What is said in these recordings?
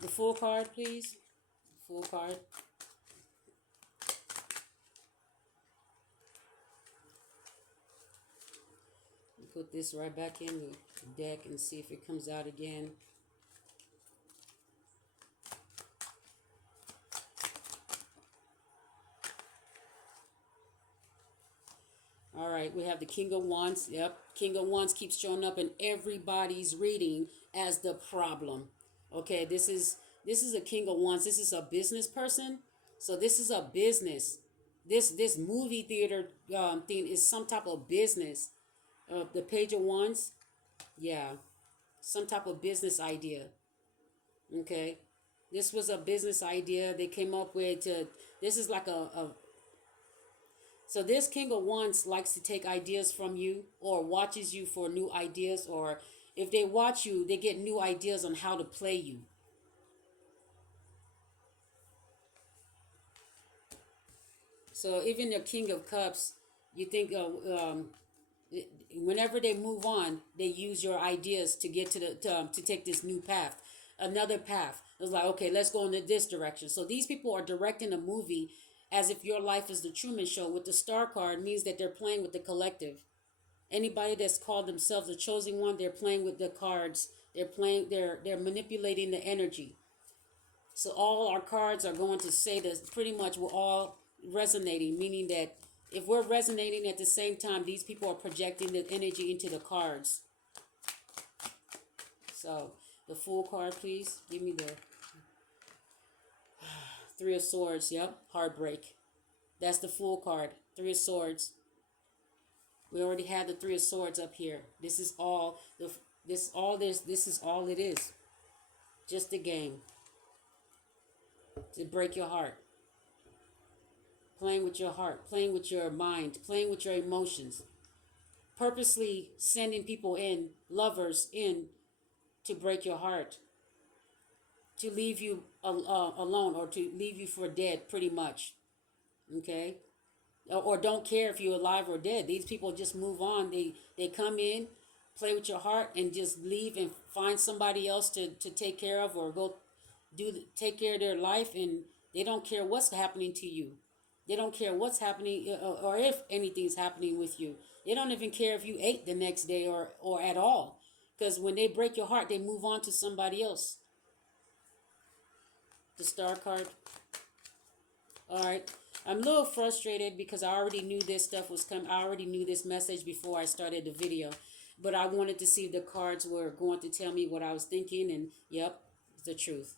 The full card, please. Full card. Put this right back in the deck and see if it comes out again. All right, we have the King of Wands. Yep, King of Wands keeps showing up in everybody's reading as the problem. Okay, this is a King of Wands. This is a business person. So this is a business. This movie theater thing is some type of business. The Page of Wands, yeah, some type of business idea. Okay, this was a business idea they came up with. This is like a so this King of Wands likes to take ideas from you or watches you for new ideas, or if they watch you, they get new ideas on how to play you. So even the King of Cups, you think whenever they move on, they use your ideas to get to take this new path, another path. It's like, okay, let's go into this direction. So these people are directing a movie as if your life is the Truman Show. With the Star card means that they're playing with the collective. Anybody that's called themselves the chosen one, they're playing with the cards. They're manipulating the energy. So all our cards are going to say that pretty much we're all resonating, meaning that if we're resonating at the same time, these people are projecting the energy into the cards. So the Fool card, please. Give me the Three of Swords. Yep, heartbreak. That's the Fool card. Three of Swords. We already had the Three of Swords up here. This is all this is all it is. Just a game to break your heart. Playing with your heart, playing with your mind, playing with your emotions. Purposely sending people in, lovers in, to break your heart, to leave you alone, or to leave you for dead, pretty much. Okay? Or don't care if you're alive or dead. These people just move on. They come in, play with your heart, and just leave and find somebody else to take care of, or go take care of their life, and they don't care what's happening to you. They don't care what's happening, or if anything's happening with you. They don't even care if you ate the next day, or at all. Because when they break your heart, they move on to somebody else. The Star card. All right. I'm a little frustrated because I already knew this stuff was coming. I already knew this message before I started the video. But I wanted to see if the cards were going to tell me what I was thinking. And yep, it's the truth.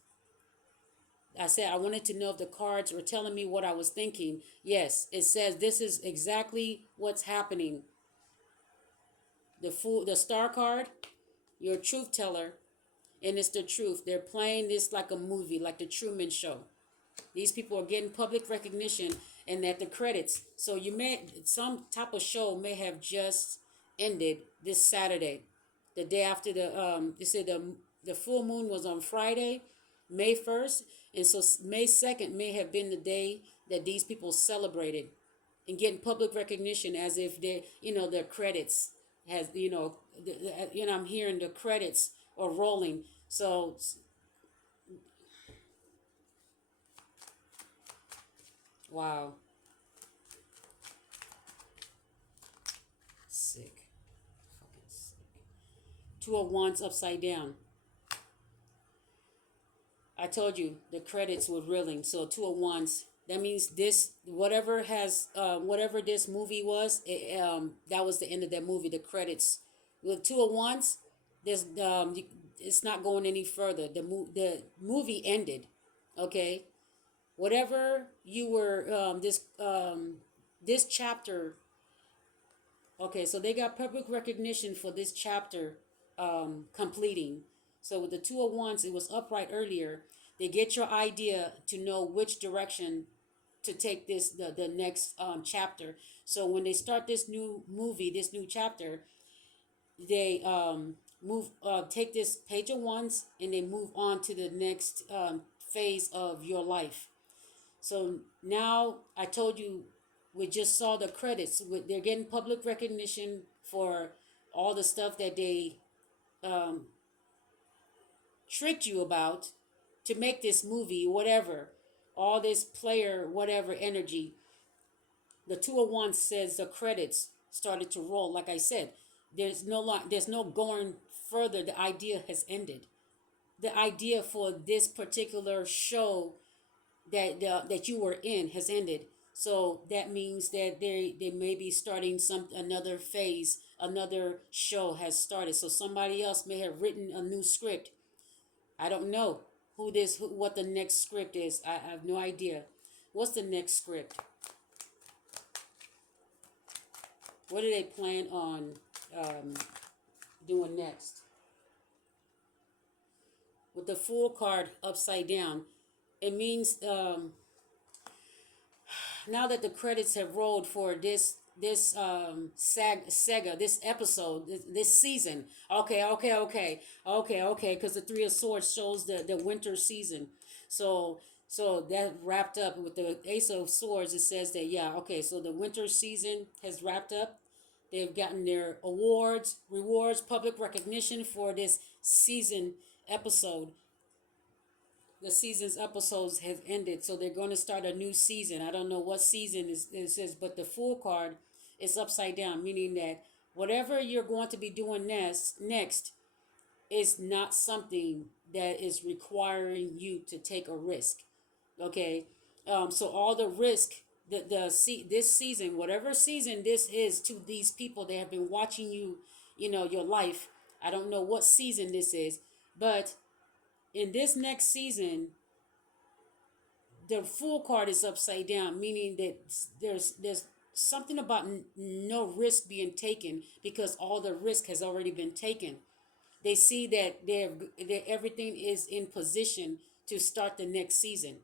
I said I wanted to know if the cards were telling me what I was thinking. Yes, it says this is exactly what's happening. The Star card, your truth teller, and it's the truth. They're playing this like a movie, like the Truman Show. These people are getting public recognition, and at the credits. So some type of show may have just ended this Saturday, the day after they said the full moon was on Friday, May 1st, and so May 2nd may have been the day that these people celebrated and getting public recognition, as if their credits has I'm hearing the credits are rolling. So wow, sick, fucking sick. Two of Wands upside down. I told you the credits were reeling. So two of Wands. That means this whatever this movie was. That was the end of that movie. The credits with two of Wands. There's it's not going any further. The movie ended. Okay, whatever you were this chapter. Okay, so they got public recognition for this chapter completing. So with the Two of Wands, it was upright earlier. They get your idea to know which direction to take the next chapter. So when they start this new movie, this new chapter, they take this Page of Wands and they move on to the next phase of your life. So now I told you, we just saw the credits. They're getting public recognition for all the stuff that they tricked you about. to make this movie, whatever, all this player, whatever energy, the 201 says the credits started to roll. Like I said, there's no going further. The idea has ended. The idea for this particular show that you were in has ended. So that means that they may be starting another phase, another show has started. So somebody else may have written a new script. I don't know what the next script is. I have no idea. What's the next script? What do they plan on um, doing next? With the Fool card upside down, it means now that the credits have rolled for Sega, this episode, this season. Okay, because the Three of Swords shows the winter season. So that wrapped up with the Ace of Swords. It says that, yeah, okay, so the winter season has wrapped up. They've gotten their awards, rewards, public recognition for this season episode. The season's episodes have ended, so they're going to start a new season. I don't know what season it says, but the Fool card is upside down, meaning that whatever you're going to be doing next is not something that is requiring you to take a risk. Okay, so all the risk, this season, whatever season this is, to these people that have been watching you, your life. I don't know what season this is, but in this next season, the Fool card is upside down, meaning that there's something about no risk being taken, because all the risk has already been taken. They see that everything is in position to start the next season.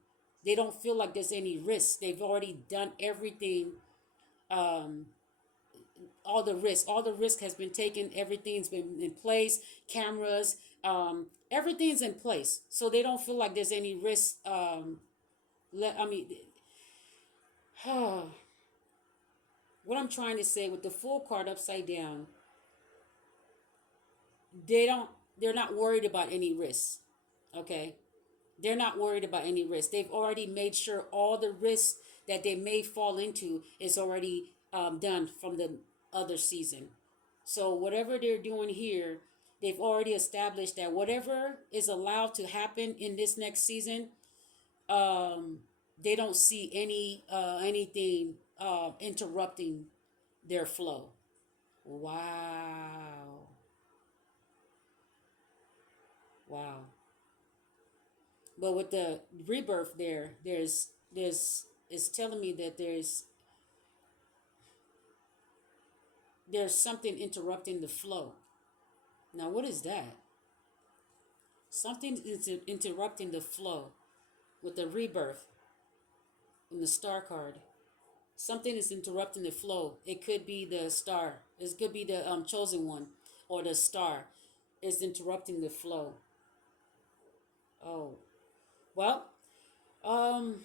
They don't feel like there's any risk. They've already done everything. Um, all the risk has been taken. Everything's been in place. Cameras, everything's in place. So they don't feel like there's any risk. I mean, what I'm trying to say with the Fool card upside down, they don't. They're not worried about any risks. Okay, they're not worried about any risk. They've already made sure all the risks that they may fall into is already done from the other season. So whatever they're doing here, they've already established that whatever is allowed to happen in this next season, um, they don't see anything interrupting their flow. Wow, wow. But with the rebirth there, there's it's telling me that there's something interrupting the flow. Now what is that? Something is interrupting the flow with the rebirth in the star card. Something is interrupting the flow. It could be the star. It could be the chosen one, or the star is interrupting the flow. Oh, well, um,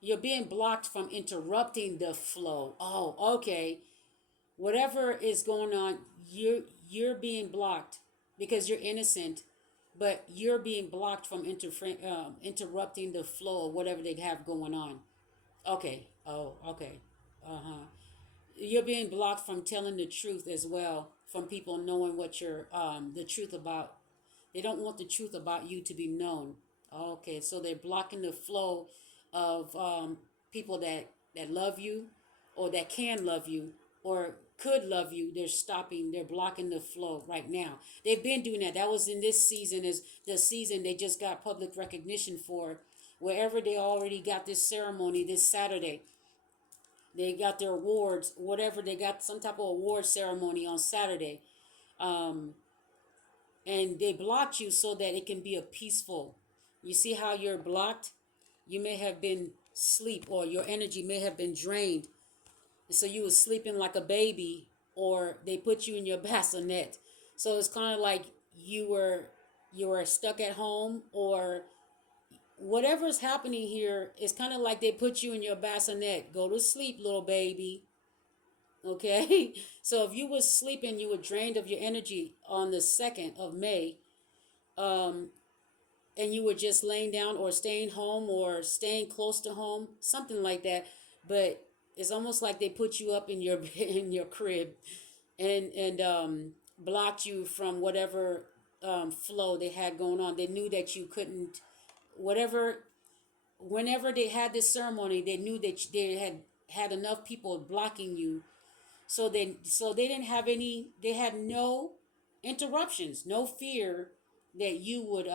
you're being blocked from interrupting the flow. Oh, okay. Whatever is going on, you're being blocked because you're innocent, but you're being blocked from interrupting the flow of whatever they have going on. Okay. Oh, okay. Uh-huh. You're being blocked from telling the truth as well, from people knowing what you're the truth about. They don't want the truth about you to be known. Okay, so they're blocking the flow of people that love you, or that can love you, or could love you. They're blocking the flow right now. They've been doing that. That was in this season, is the season they just got public recognition for. Wherever they already got this ceremony this Saturday, they got their awards, whatever, they got some type of award ceremony on Saturday. Um, and they blocked you so that it can be a peaceful. You see how you're blocked? You may have been sleep, or your energy may have been drained. So you was sleeping like a baby, or they put you in your bassinet. So it's kind of like you were stuck at home, or whatever's happening here is kind of like they put you in your bassinet. Go to sleep, little baby. Okay. So if you were sleeping, you were drained of your energy on the 2nd of May, um, and you were just laying down or staying home or staying close to home, something like that. But it's almost like they put you up in your in your crib, and blocked you from whatever flow they had going on. They knew that you couldn't, whatever, whenever they had this ceremony, they knew that they had enough people blocking you, so they didn't have any. They had no interruptions, no fear that you would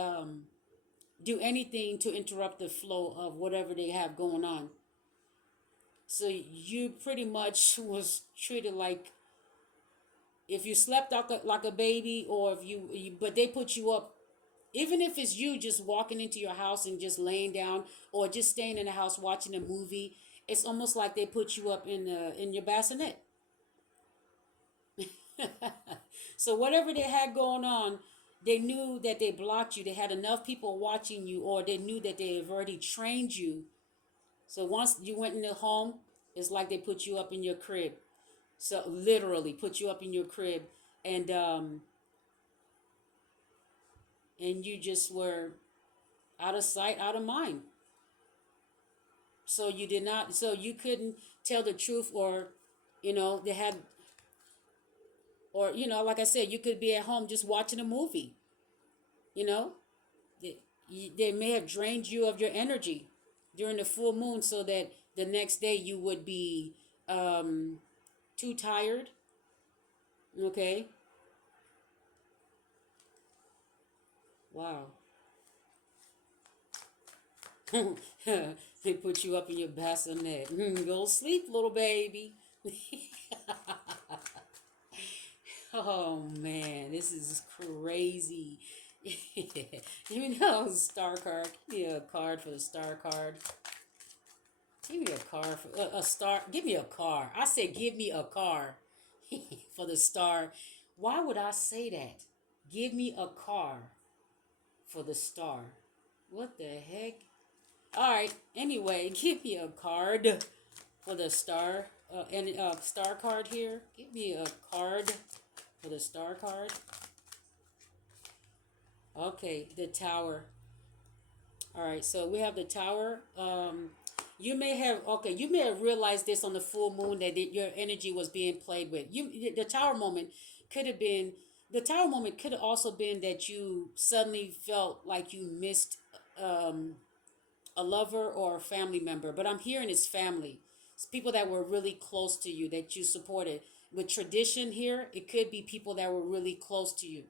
do anything to interrupt the flow of whatever they have going on. So you pretty much was treated like if you slept like a baby, or if but they put you up, even if it's you just walking into your house and just laying down or just staying in the house watching a movie. It's almost like they put you up in your bassinet. So whatever they had going on, they knew that they blocked you. They had enough people watching you, or they knew that they have already trained you. So once you went in the home, it's like they put you up in your crib. So literally put you up in your crib, and and you just were out of sight, out of mind. So you did not. So you couldn't tell the truth, or they had, or like I said, you could be at home just watching a movie. You know, they, they may have drained you of your energy during the full moon, so that the next day you would be um, too tired. Okay. Wow. They put you up in your bassinet. Go sleep, little baby. Oh man, this is crazy. Star card. Give me a card for the star card. Give me a car for a star. Give me a car. I said, give me a car for the star. Why would I say that? Give me a car for the star. What the heck? All right. Anyway, give me a card for the star. And star card here. Give me a card for the star card. Okay, the tower. All right, so we have the tower. You may have realized this on the full moon that your energy was being played with. The tower moment could have been the tower moment could have also been that you suddenly felt like you missed um, a lover or a family member. But I'm hearing it's family. It's people that were really close to you that you supported. With tradition here, it could be people that were really close to you.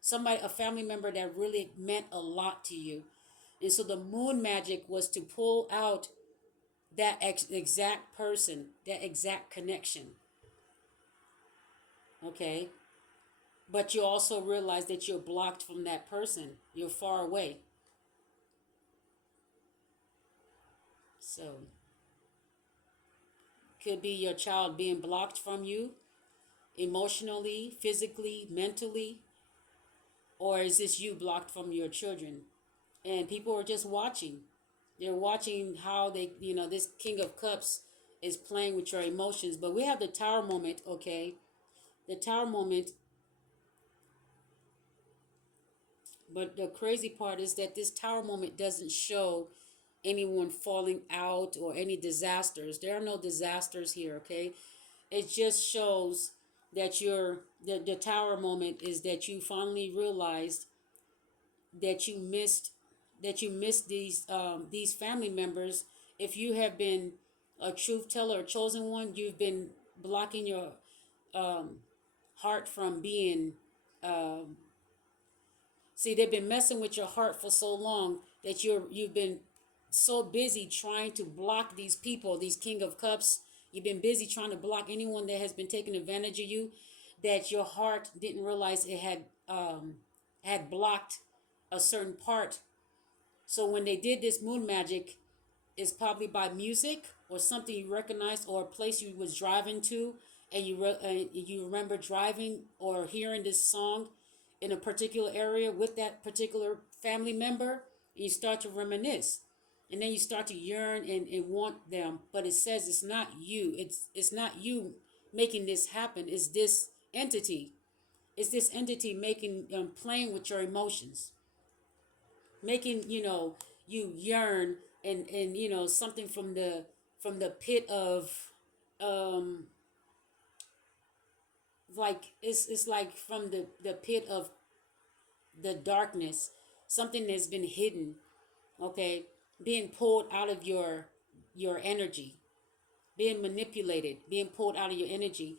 Somebody, a family member that really meant a lot to you. And so the moon magic was to pull out that exact person, that exact connection. Okay. But you also realize that you're blocked from that person. You're far away. So could be your child being blocked from you emotionally, physically, mentally, or is this you blocked from your children? And people are just watching. They're watching how this King of Cups is playing with your emotions. But we have the Tower moment, okay? The Tower moment. But the crazy part is that this Tower moment doesn't show anyone falling out or any disasters. There are no disasters here, okay? It just shows that the Tower moment is that you finally realized that you missed these family members. If you have been a truth teller, a chosen one, you've been blocking your um, heart from being. Um, See, they've been messing with your heart for so long that you've been so busy trying to block these people, these King of Cups. You've been busy trying to block anyone that has been taking advantage of you, that your heart didn't realize it had blocked a certain part. So when they did this moon magic, it's probably by music or something you recognized, or a place you was driving to, and you remember driving or hearing this song in a particular area with that particular family member, And you start to reminisce. And then you start to yearn and want them. But it says it's not you. It's not you making this happen. It's this entity. It's this entity making playing with your emotions, making you yearn and something from the pit of um like it's like from the pit of the darkness, something that's been hidden, okay, being pulled out of your energy, being manipulated, being pulled out of your energy.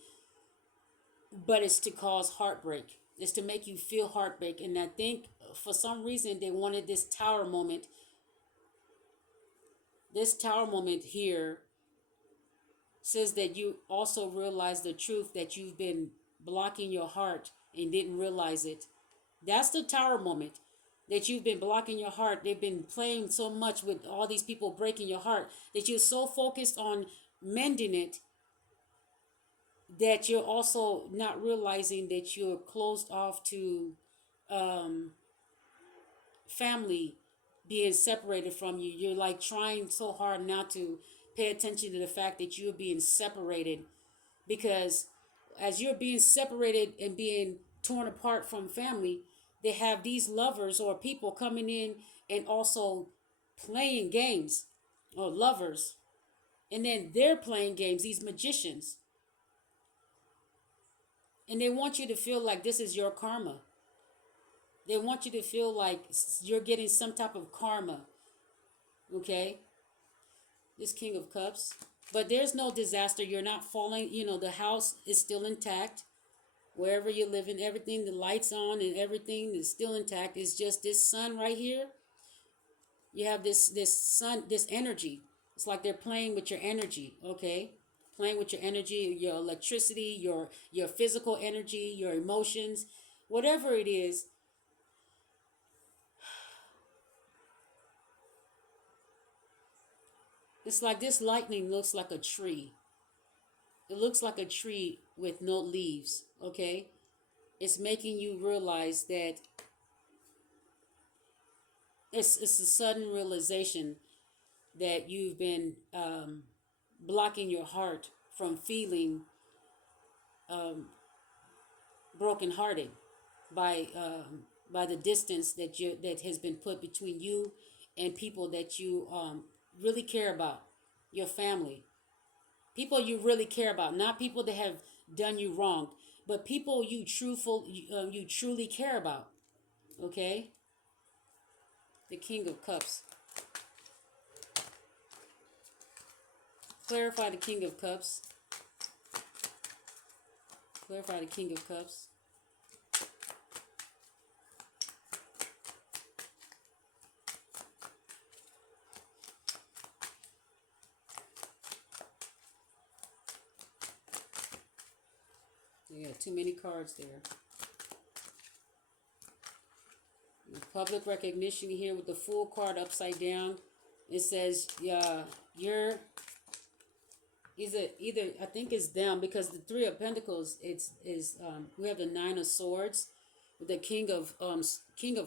But it's to cause heartbreak, it's to make you feel heartbreak. And I think for some reason they wanted this tower moment. This tower moment here says that you also realize the truth that you've been blocking your heart and didn't realize it. That's the tower moment, that you've been blocking your heart. They've been playing so much with all these people breaking your heart that you're so focused on mending it that you're also not realizing that you're closed off to um, family being separated from you. You're like trying so hard not to pay attention to the fact that you're being separated, because as you're being separated and being torn apart from family, they have these lovers or people coming in and also playing games, or lovers, and then they're playing games, these magicians, and they want you to feel like this is your karma. They want you to feel like you're getting some type of karma, okay? This King of Cups. But there's no disaster. You're not falling. The house is still intact. Wherever you live in, everything, the lights on and everything is still intact. It's just this sun right here. You have this sun, this energy. It's like they're playing with your energy, okay? Playing with your energy, your electricity, your physical energy, your emotions, whatever it is. It's like this lightning looks like a tree. It looks like a tree with no leaves, okay? It's making you realize that it's a sudden realization that you've been blocking your heart from feeling brokenhearted by the distance that has been put between you and people that you really care about, your family, people you really care about, not people that have done you wrong, but people you truly care about. Okay, the King of Cups. Clarify the King of Cups. Clarify the King of Cups. You got too many cards there. Public recognition here with the Fool card upside down. It says, yeah, you're either I think it's them, because the Three of Pentacles, we have the Nine of Swords with the King of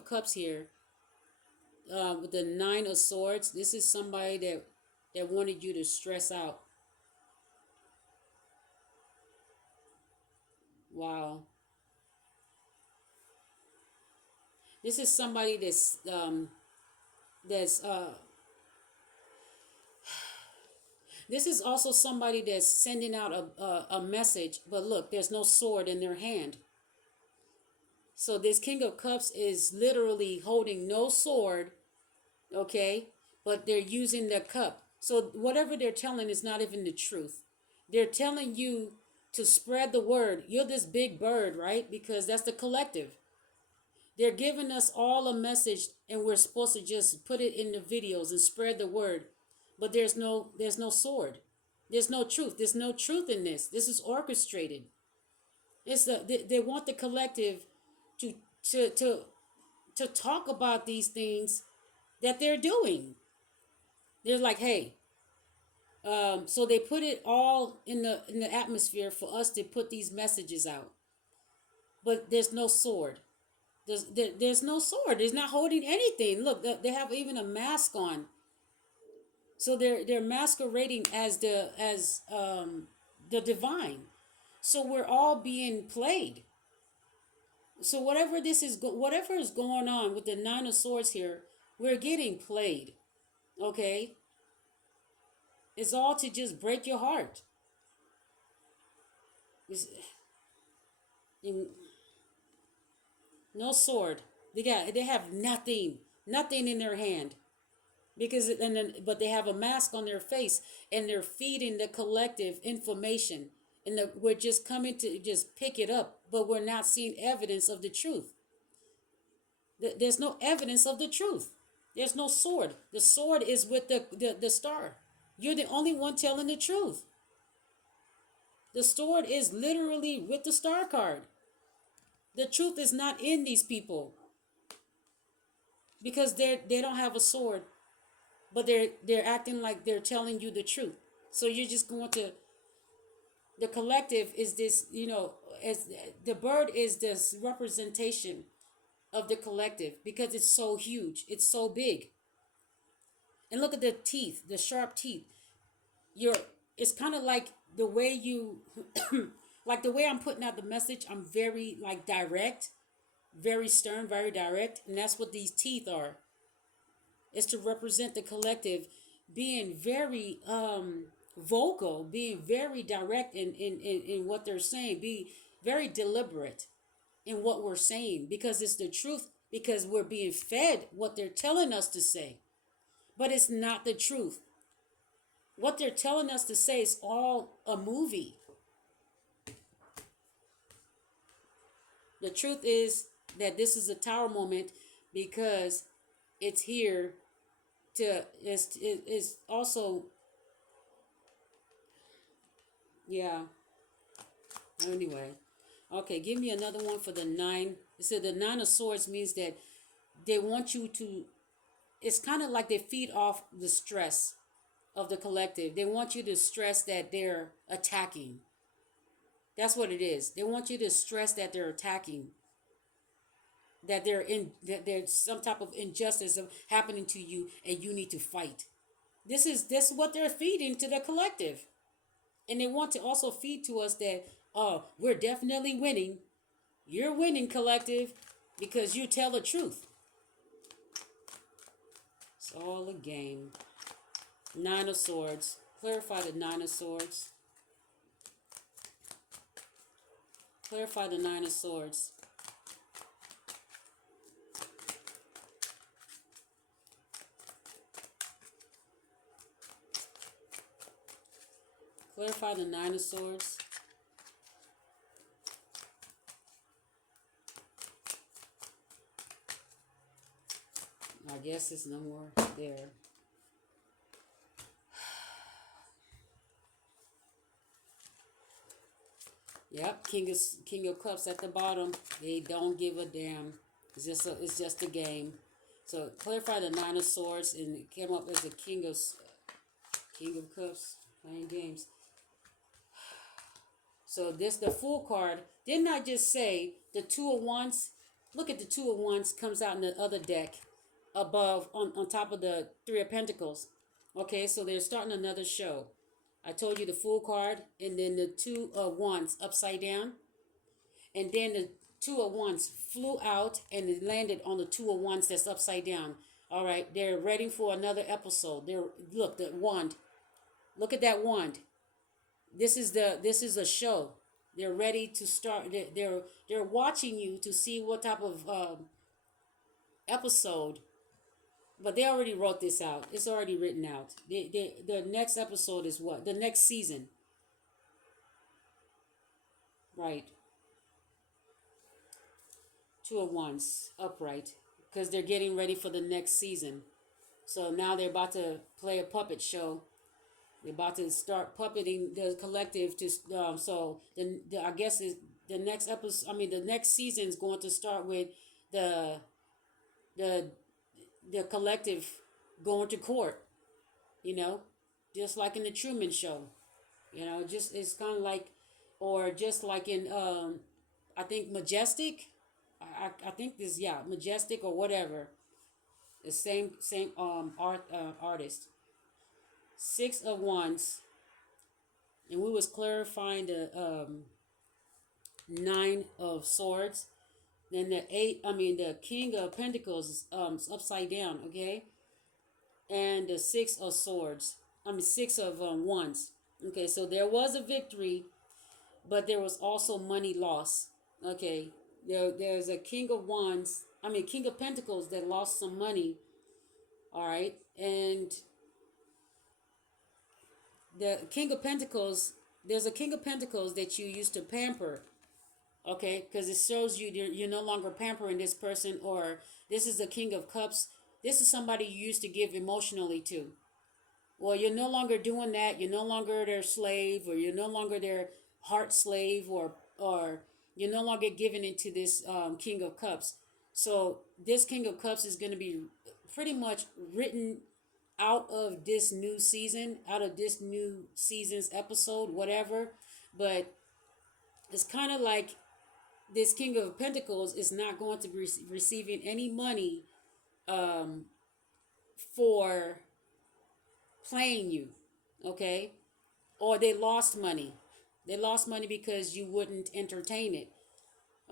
Cups here. With the Nine of Swords, this is somebody that wanted you to stress out. Wow. This is somebody that's this is also somebody that's sending out a message, but look, there's no sword in their hand. So this King of Cups is literally holding no sword, okay? But they're using their cup. So whatever they're telling is not even the truth. They're telling you to spread the word. You're this big bird, right? Because that's the collective. They're giving us all a message, and we're supposed to just put it in the videos and spread the word. But there's no sword. There's no truth. There's no truth in this. This is orchestrated. They want the collective to to to to talk about these things that they're doing. They're like, hey, so they put it all in the atmosphere for us to put these messages out. But there's no sword. There's no sword. There's not holding anything. Look, they have even a mask on. So they're masquerading as the divine. So we're all being played. So whatever is going on with the Nine of Swords here, we're getting played. Okay, it's all to just break your heart. It's, no sword. They have nothing in their hand but they have a mask on their face and they're feeding the collective information we're just coming to just pick it up, but we're not seeing evidence of the truth. There's no evidence of the truth. There's no sword. The sword is with the star. You're the only one telling the truth. The sword is literally with the star card. The truth is not in these people because they don't have a sword, but they're acting like they're telling you the truth. So you're just going to the collective is this, as the bird is this representation of the collective because it's so huge, it's so big. And look at the teeth, the sharp teeth. You're It's kind of like the way you like the way I'm putting out the message. I'm very like direct, very stern, very direct, and that's what these teeth are. It's to represent the collective being very vocal, being very direct in what they're saying, be very deliberate in what we're saying because it's the truth, because we're being fed what they're telling us to say. But it's not the truth. What they're telling us to say is all a movie. The truth is that this is a tower moment because it's here to it's also, yeah. Anyway, okay, give me another one for the nine. It said the Nine of Swords means that they want you to, it's kind of like they feed off the stress of the collective. They want you to stress that they're attacking. That's what it is. They want you to stress that they're attacking, that there's some type of injustice happening to you and you need to fight. This is what they're feeding to the collective. And they want to also feed to us that, oh, we're definitely winning. You're winning, collective, because you tell the truth. It's all a game. Nine of Swords. Clarify the Nine of Swords. Clarify the Nine of Swords. Clarify the Nine of Swords. I guess it's no more there. Yep, King of Cups at the bottom. They don't give a damn. It's just a game. So clarify the Nine of Swords, and it came up as the King of Cups, playing games. So this the Fool card. Didn't I just say the Two of Wands? Look at the Two of Wands comes out in the other deck above on top of the Three of Pentacles. Okay, so they're starting another show. I told you the Fool card, and then the Two of Wands upside down, and then the Two of Wands flew out and it landed on the Two of Wands that's upside down. All right, they're ready for another episode. Look, the wand. Look at that wand. This is a show. They're ready to start. They're watching you to see what type of episode. But they already wrote this out. It's already written out. The next episode is what? The next season. Right. Two of Wands upright because they're getting ready for the next season. So now they're about to play a puppet show. They're about to start puppeting the collective to so I guess the next episode. I mean, the next season is going to start with the the collective going to court. You know, just like in the Truman Show. You know, just it's kind of like, or just like in I think Majestic. I think this, yeah, Majestic or whatever, the same artist. Six of Wands, and we was clarifying the Nine of Swords. Then the eight, I mean the King of Pentacles is upside down, okay, and the Six of Swords. I mean Six of Wands. Okay, so there was a victory, but there was also money loss. Okay, there's a King of Wands. I mean King of Pentacles that lost some money. All right, and the King of Pentacles. There's a King of Pentacles that you used to pamper. Okay, because it shows you you're no longer pampering this person, or this is the King of Cups. This is somebody you used to give emotionally to. Well, you're no longer doing that. You're no longer their slave, or you're no longer their heart slave, or you're no longer giving into this King of Cups. So this King of Cups is going to be pretty much written out of this new season, out of this new season's episode, whatever. But it's kind of like this King of Pentacles is not going to be receiving any money um, for playing you, okay? Or they lost money. They lost money because you wouldn't entertain it,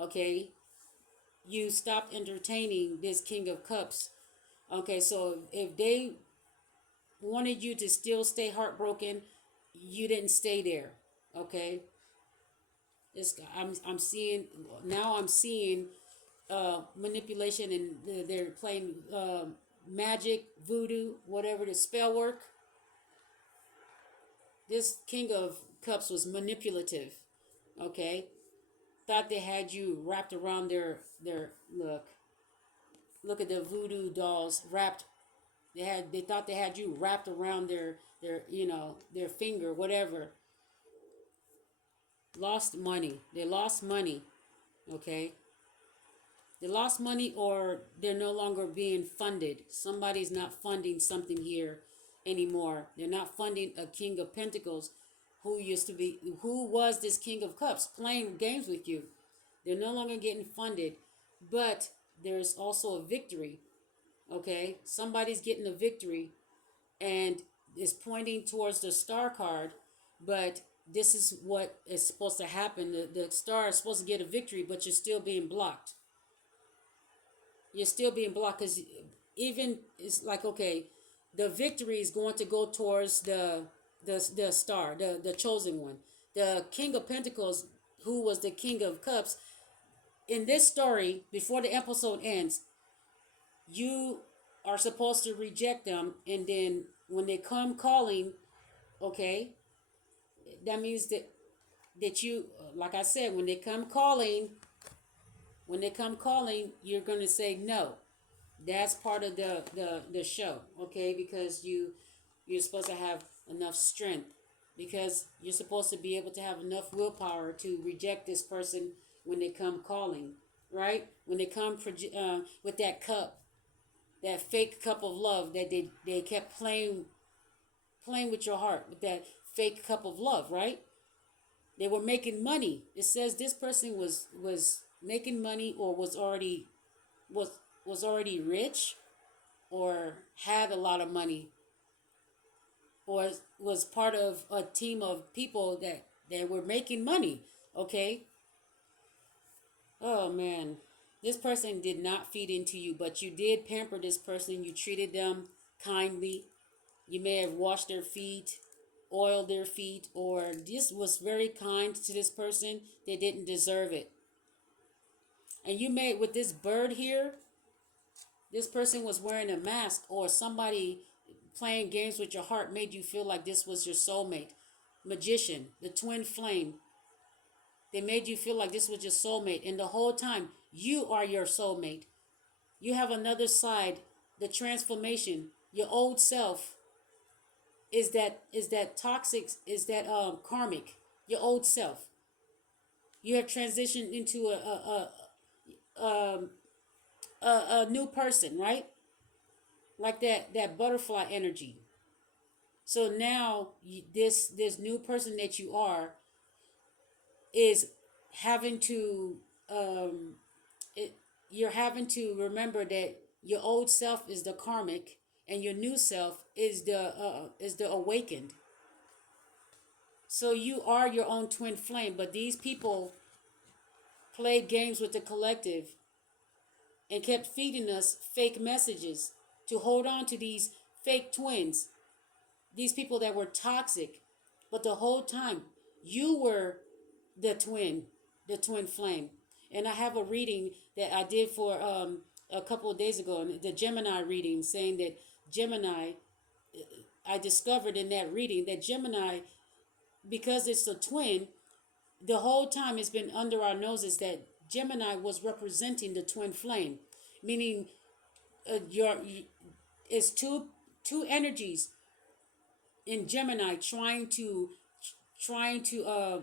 okay? You stopped entertaining this King of Cups. Okay, so if they wanted you to still stay heartbroken, you didn't stay there, okay? I'm seeing now. I'm seeing manipulation, and they're playing magic, voodoo, whatever the spell work. This King of Cups was manipulative. Okay, thought they had you wrapped around their look. Look at the voodoo dolls wrapped. They thought they had you wrapped around their their finger, whatever. Lost money. They lost money. Okay. They lost money, or they're no longer being funded. Somebody's not funding something here anymore. They're not funding a King of Pentacles who was this King of Cups playing games with you. They're no longer getting funded, but there's also a victory. Okay, somebody's getting a victory, and is pointing towards the Star card, but this is what is supposed to happen. The Star is supposed to get a victory, but you're still being blocked. You're still being blocked, because even it's like, okay, the victory is going to go towards the Star, the chosen one, the King of Pentacles, who was the King of Cups. In this story, before the episode ends, you are supposed to reject them, and then when they come calling, okay, that means that you, like I said, when they come calling, you're going to say no. That's part of the show, okay? Because you're supposed to have enough strength, because you're supposed to be able to have enough willpower to reject this person when they come calling, right? When they come with that cup, that fake cup of love that they kept playing with your heart with that fake cup of love, right? They were making money. It says this person was making money, or was was already rich, or had a lot of money, or was part of a team of people that were making money. Okay. Oh man, this person did not feed into you, but you did pamper this person. You treated them kindly. You may have washed their feet, oiled their feet, or this was very kind to this person. They didn't deserve it. And you made with this bird here, this person was wearing a mask, or somebody playing games with your heart made you feel like this was your soulmate. Magician, the twin flame, they made you feel like this was your soulmate. And the whole time, you are your soulmate. You have another side, the transformation. Your old self is that toxic, is that karmic. Your old self. You have transitioned into a new person, right? Like that butterfly energy. So now this new person that you are is having to it, you're having to remember that your old self is the karmic and your new self is the awakened. So you are your own twin flame, but these people played games with the collective and kept feeding us fake messages to hold on to these fake twins, these people that were toxic. But the whole time, you were the twin, the twin flame. And I have a reading that I did for a couple of days ago, the Gemini reading, saying that Gemini, I discovered in that reading that Gemini, because it's a twin, the whole time it's been under our noses that Gemini was representing the twin flame, meaning your it's two energies in Gemini trying to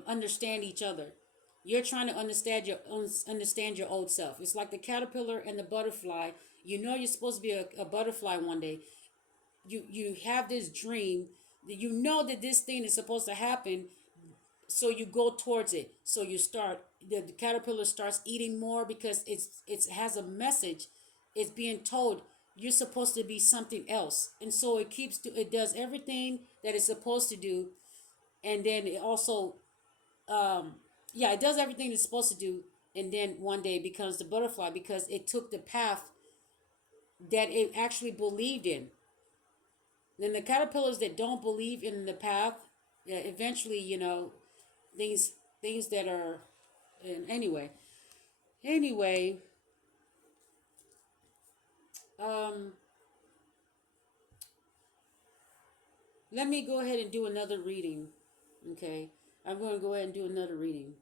understand each other. You're trying to understand your old self. It's like the caterpillar and the butterfly. You know you're supposed to be a butterfly one day. You have this dream that you know that this thing is supposed to happen, so you go towards it. So you start the caterpillar starts eating more because it has a message. It's being told you're supposed to be something else, and so it does everything that it's supposed to do, and then it also yeah, it does everything it's supposed to do, and then one day it becomes the butterfly because it took the path that it actually believed in. Then the caterpillars that don't believe in the path, yeah, eventually, things things that are, and anyway, um, let me go ahead and do another reading. Okay, I'm going to go ahead and do another reading.